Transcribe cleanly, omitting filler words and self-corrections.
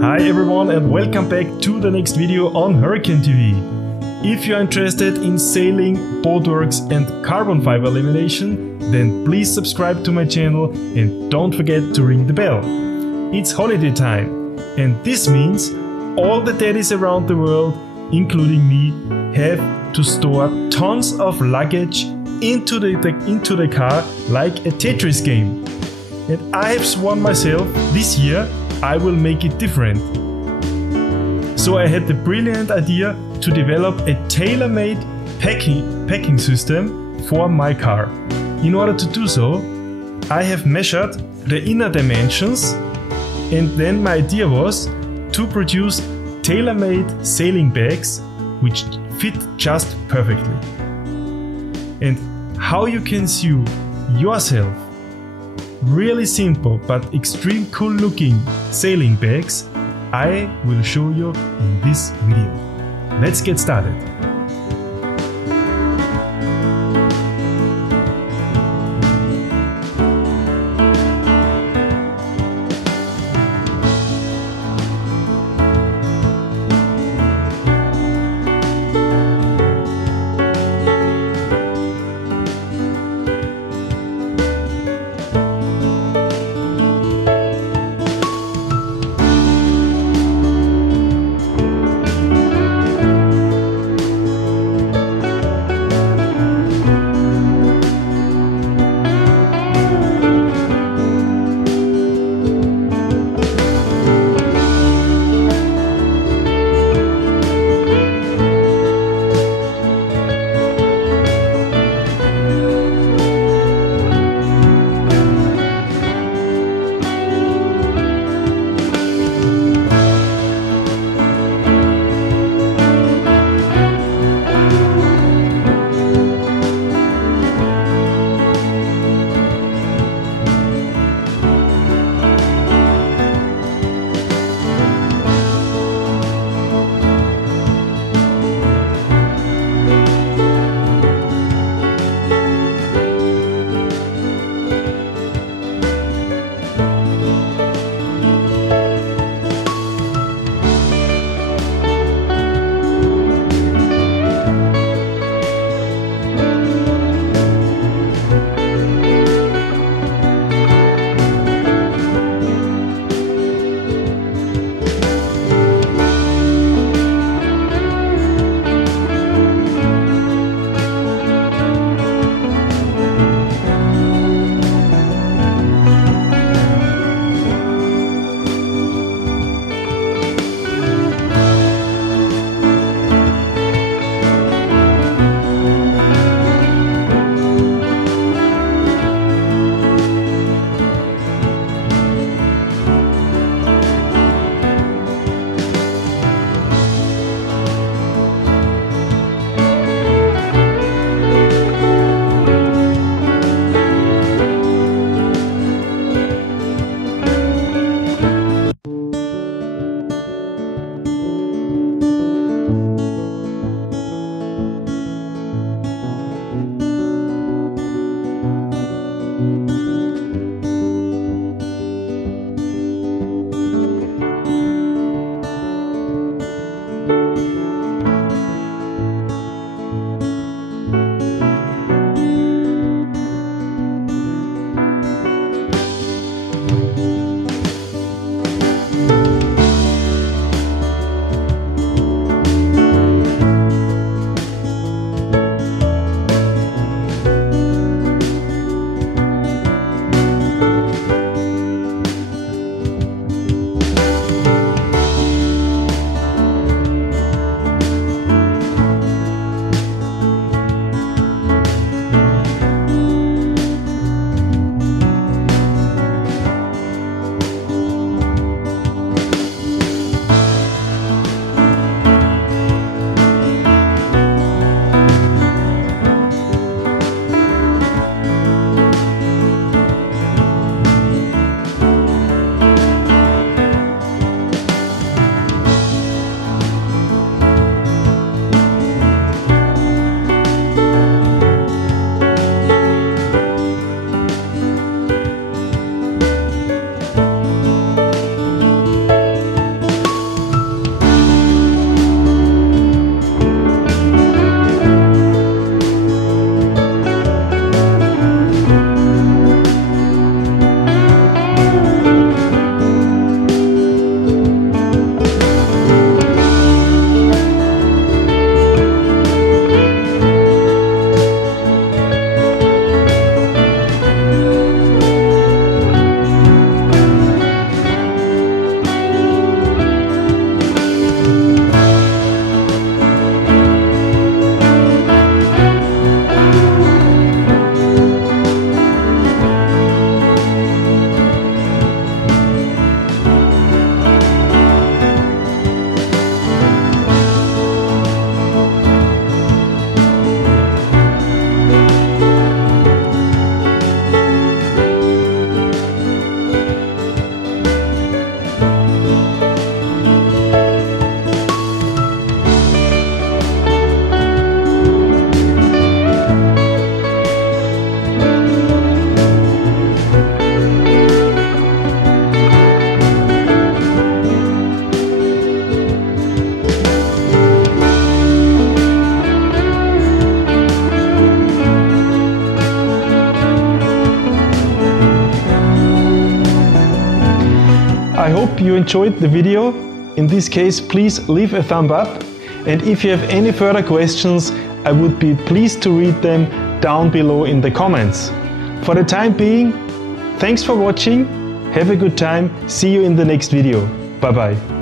Hi everyone and welcome back to the next video on Hurricane TV. If you are interested in sailing, boatworks and carbon fiber lamination, then please subscribe to my channel and don't forget to ring the bell. It's holiday time and this means all the daddies around the world, including me, have to store tons of luggage into the car like a Tetris game. And I have sworn myself this year I will make it different. So I had the brilliant idea to develop a tailor-made packing system for my car. In order to do so, I have measured the inner dimensions, and then my idea was to produce tailor-made sailing bags which fit just perfectly. And how you can sew yourself really simple but extreme cool looking sailing bags, I will show you in this video. Let's get started. hope you enjoyed the video. In this case, please leave a thumb up. And if you have any further questions, I would be pleased to read them down below in the comments. For the time being, thanks for watching, have a good time, see you in the next video. Bye bye.